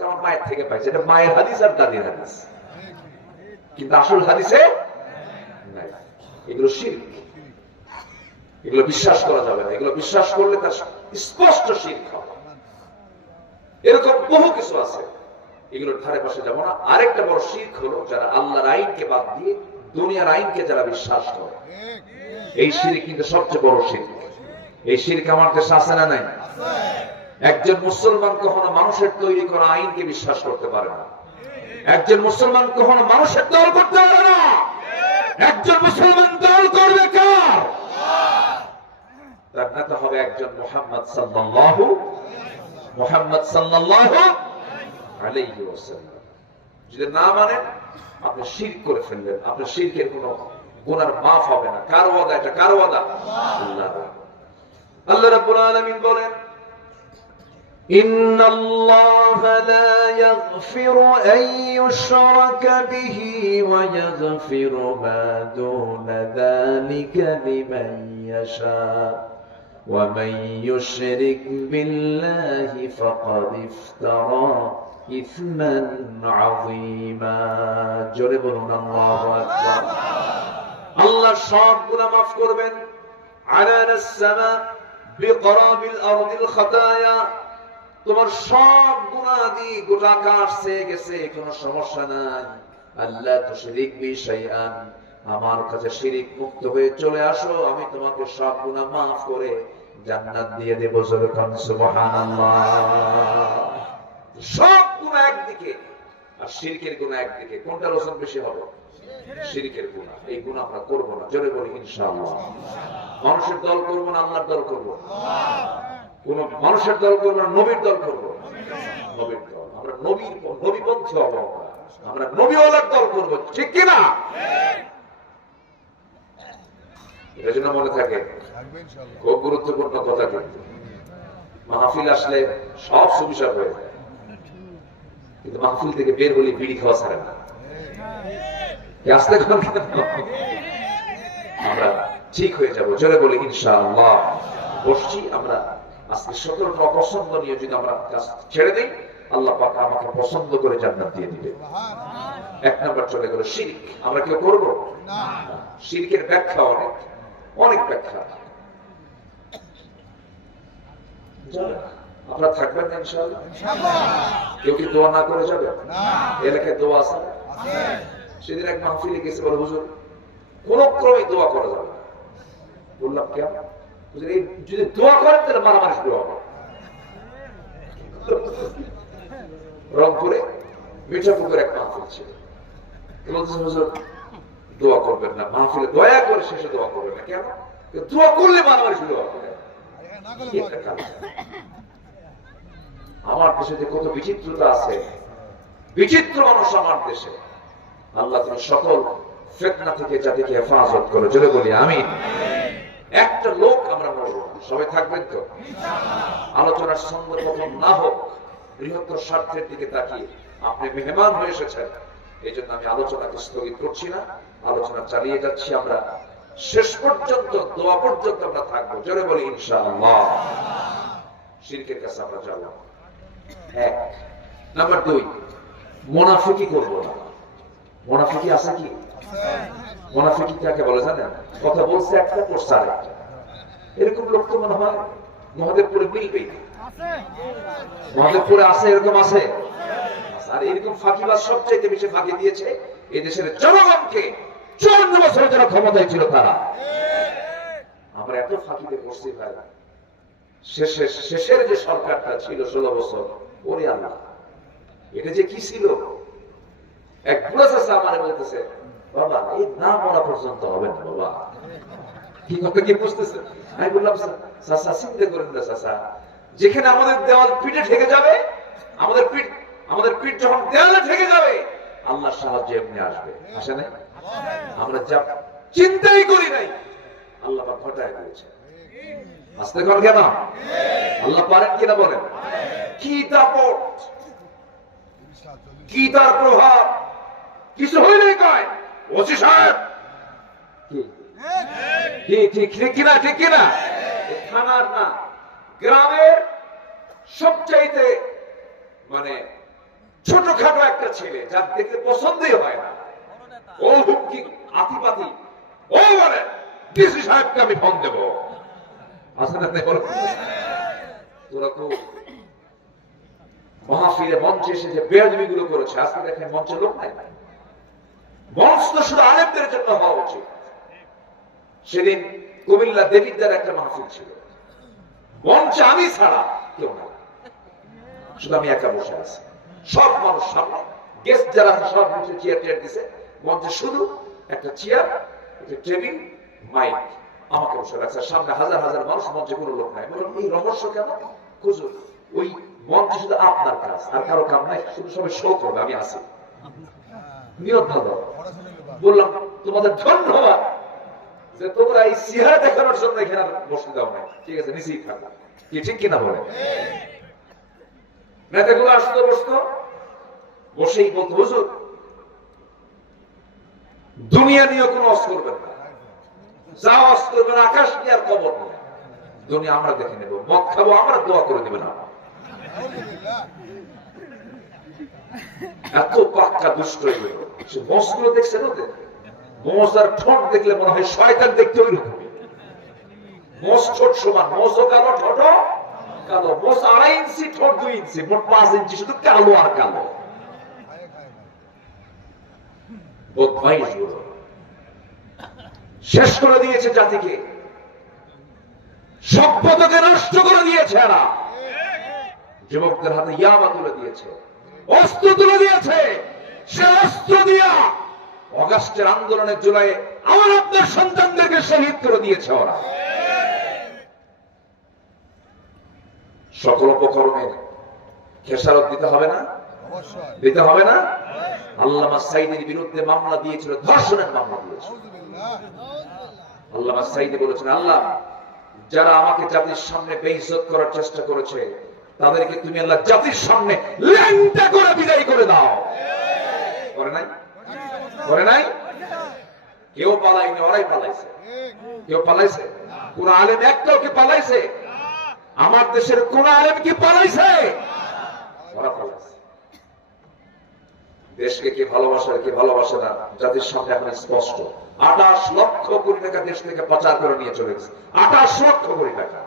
আমার মায়ের থেকে পাইছে। এটা মায়ের হাদিস আর দাদির হাদিস, কিন্তু আসল হাদিসে নাই। এগুলো শিরক। এগুলো বিশ্বাস করা যাবে না। এগুলো বিশ্বাস করলে তার স্পষ্ট শিরক হবে। এরকম বহু কিছু আছে, এগুলোর ধারে পাশে যাব না। আরেকটা বড় শিরক হলো যারা আল্লাহর আইনকে বাদ দিয়ে দুনিয়ার আইনকে যারা বিশ্বাস করে। এই শিরক কিন্তু সবচেয়ে বড় শিরক। এই শিরক আমার দেশে আছে না নাই? একজন মুসলমান কখনো মানুষের তৈরি করা আইনকে বিশ্বাস করতে পারে না। একজন মুসলমান কখনো মানুষের দল করতে পারে না। একজন মুসলমান দল করবে কার? তার নেতা হবে একজন মুহাম্মদ সাল্লাল্লাহু আলাইহি ওয়াসাল্লাম। যদি না মানেন, আপনি শিরক করে ফেলবেন। আপনার শিরকের কোনো গুনাহ মাফ হবে না। কার ওয়াদা এটা? কার ওয়াদা? আল্লাহ রাব্বুল আলামিন বলেন, إن الله لا يغفر أن يشرك به ويغفر ما دون ذلك لمن يشاء ومن يشرك بالله فقد افترى إثما عظيما جربنا الله أكبر الله সব গুনাহ মাফ করবেন। আলানা السماء বিকরাবিল আরদিল খাতায়া, তোমার সব গুনাহ আদি গোটা আকাশ ছেয়ে গেছে, কোনো সমস্যা নাই। আল্লাহ তুশরিক বি শাইআন, আমার কাছে শিরিক মুক্ত হয়ে চলে আসো, আমি তোমাকে সব গুনাহ মাফ করে জান্নাত দিয়ে দেব। সুবহানাল্লাহ। সব গুনাহ একদিকে আর শিরকের গুনাহ একদিকে, কোনটার ওজন বেশি হবে? শিরকের গুনাহ। এই গুনাহ আমরা করব না, জোরে বলি ইনশাআল্লাহ। মানুষের দল করব না, আল্লাহর দল করব। কোন মানুষের দল করব না, নবীর দল করব। নবীর দল, আমরা নবীপন্থী হব, আমরা নবীওয়ালার দল করব, ঠিক কি না? এর জন্য মনে থাকে, খুব গুরুত্বপূর্ণ কথা। কিন্তু মাহফিল আসলে সব সুবিচার হয়ে যায়, কিন্তু মাহফিল থেকে বের হলে বিড়ি খাওয়া ছাড়ে না। আসতে আমরা ঠিক হয়ে যাব, জোরে বলি ইনশাআল্লাহ। বসছি আমরা আজকে 17টা অপছন্দ নিয়ে যদি আমরা কাজ ছেড়ে দিই, আল্লাহ পাক আমাকে পছন্দ করে জান্নাত দিয়ে দিবে। এক নাম্বার চলে গেল শিরক। আমরা কেউ করব না। শিরকের ব্যাখ্যা অনেক ব্যাখ্যা। আপনারা থাকবেন না ইনশাআল্লাহ? কেউ কি দোয়া না করে যাবে? এলাকায় দোয়া আছে? সেদিন এক মাহফিলে গেছে, বলে হুজুর কোন ক্রমে দোয়া করা যাবে না। বললাম কেন? যদি দোয়া করেন তাহলে মারামারি শুরু হবে। রংপুরে মিঠাপুকুর এক মাহফিল ছিল, বলতেছে হুজুর দোয়া করবেন না মাহফিলে, দয়া করে শেষে দোয়া করবেন না। কেন? দোয়া করলে মারামারি শুরু হবে। আমার দেশে যে কত বিচিত্রতা আছে, বিচিত্র মানুষ আমার দেশে। আল্লাহ তুমি সকল ফিতনা থেকে জাতিকে হেফাজত করো, জোরে বলি আমিন। একটা লোক আমরা মরবো না, সবাই থাকবেন তো? আলোচনার সঙ্গে প্রথম না হোক, বৃহত্তর স্বার্থের দিকে তাকিয়ে আপনি মেহমান হয়ে এসেছেন, এই জন্য আমি আলোচনাকে স্থগিত করছি না, আলোচনা চালিয়ে যাচ্ছি। আমরা শেষ পর্যন্ত, দোয়া পর্যন্ত আমরা থাকবো, জোরে বলি ইনশাআল্লাহ। শিরকের কাছে আমরা যাব। এক নাম্বার 2, মুনাফিকি করব না। মুনাফিকি আছে কি? মুনাফিকি কাকে বলে জানেন? কথা বলছে একটা, করছে আরেকটা। এরকম লোক তো মনে হয় মহাদেবপুরে মিলবেই না। মহাদেবপুরে আছে, এরকম আছে। আর এরকম ফাঁকিবাজ সবচেয়ে বেশি ফাঁকি দিয়েছে এই দেশের জনগণকে। 54 বছর যারা ক্ষমতায় ছিল তারা। আমরা এত ফাঁকিতে পড়ছি ভাই। শেষের যে সরকারটা ছিল 16 বছর, ওরে আল্লাহ, এটা যে কি ছিল। এক বুড়া চাচা আমারে বলতেছে, বাবা এই না মরা পর্যন্ত হবে না বাবা। কি কথা কি বুঝতেছে? আমি বললাম চাচা চিন্তা করেন না চাচা, যেখানে আমাদের দেওয়াল পিঠে ঠেকে যাবে, আমাদের পিঠ যখন দেওয়ালে ঠেকে যাবে, আল্লাহর সাহায্য এমনি আসবে। আসে না? আমরা যা চিন্তাই করি নাই, আল্লাহ পাক ঘটায় দিয়েছে। আসতে কর কেন? আল্লাহ পারেন কিনা বলেন? কি দাপট, কি তার প্রভাব, কিছু হইলেই কয় ওসি সাহেব। ঠিক কিনা? ঠিক কিনা? থানার না, গ্রামের সবচাইতে মানে ছোটখাটো একটা ছেলে, যার দেখতে পছন্দই হয় না, ও হুমকি আতিপাতি, ও বলে ডিসি সাহেবকে আমি ফোন দেব। আসলে তোরা তো মাহফিলে মঞ্চে এসে যে বেয়াদবি গুলো করেছে, আজকে দেখেন মঞ্চে লোক নাই। মঞ্চ তো শুধু আলেমদের জন্য হওয়া উচিত। সেদিন কুমিল্লা দেবিদ্দার একটা মাহফিল ছিল, মঞ্চে আমি ছাড়া কেউ না, শুধু আমি একা বসে আছি। সব মানুষ সামনে, গেস্ট যারা আছে সব নিচে চেয়ার দিছে, মঞ্চে শুধু একটা চেয়ার, একটা টেবিল, মাইক, আমাকে বসে রাখছে। সামনে হাজার হাজার মানুষ, মঞ্চে কোনো লোক নাই। বললাম এই রহস্য কেন? খুঁজুন, ওই মঞ্চে শুধু আপনার কাজ, আর কারো কাম নাই, শুধু সবাই শো করবে আমি আছি। নিয়ত ভালো। বললাম তোমাদের ধন্যবাদ যে তোমরা এই চেহারা দেখানোর জন্য এখানে বসতে দাও না। ঠিক আছে, নিচেই থাকো। কি ঠিক কিনা বলে? নেতাগুলো আসতো, বসতো, বসেই বলতো হুজুর দুনিয়া নিয়ে কোনো অস করবেন না, যা অস করবেন আকাশ নিয়ে আর কবর নিয়ে, দুনিয়া আমরা দেখে নেব, মদ খাবো আমরা, দোয়া করে দিবেন আমার। এত পাক্কা দুষ্ট হইল। সে মসগুলো দেখছেন ওদের, মশার ঠোঁট দেখলে মনে হয় শয়তান দেখতে ওই রকম। মোষ ঠোঁট সমান, মোষও কালো, ঠোঁটও কালো। মোষ 2.5 ইঞ্চি, ঠোঁট 2 ইঞ্চি, মোট 5 ইঞ্চি, শুধু কালো আর কালো। বদমাইশগুলো শেষ করে দিয়েছে জাতিকে, সভ্যতাকে নষ্ট করে দিয়েছে। এরা যুবকদের হাতে ইয়াবা তুলে দিয়েছে, অস্ত্র তুলে দিয়েছে। সে অস্ত্র দিয়া অগাস্টের আন্দোলনের জুলাইয়ে আমার আপনার সন্তানদেরকে শহীদ করে দিয়েছে ওরা। সকল উপকরণের খেসারত দিতে হবে না? দিতে হবে না? আল্লামা সাইদির বিরুদ্ধে মামলা দিয়েছিল, ধর্ষণের মামলা দিয়েছিল। আল্লামা সাইদি বলেছেন, আল্লাহ, যারা আমাকে জাতির সামনে বেইজ্জত করার চেষ্টা করেছে তাদেরকে তুমি আল্লাহ জাতির সামনে ল্যাংটা করে বিদায় করে দাও। করে নাই? করে নাই? কেউ পালায়নি, ওরাই পালাইছে। কেউ পালাইছে? কোন আলেম একটাও কি পালাইছে? আমার দেশের কোন আলেম কি পালাইছে? ওরা পালাইছে। দেশকে কি ভালোবাসে, কি ভালোবাসে না জাতির সামনে এখন স্পষ্ট। 28 লক্ষ কোটি টাকা দেশ থেকে পাচার করে নিয়ে চলে গেছে। 28 লক্ষ কোটি টাকা।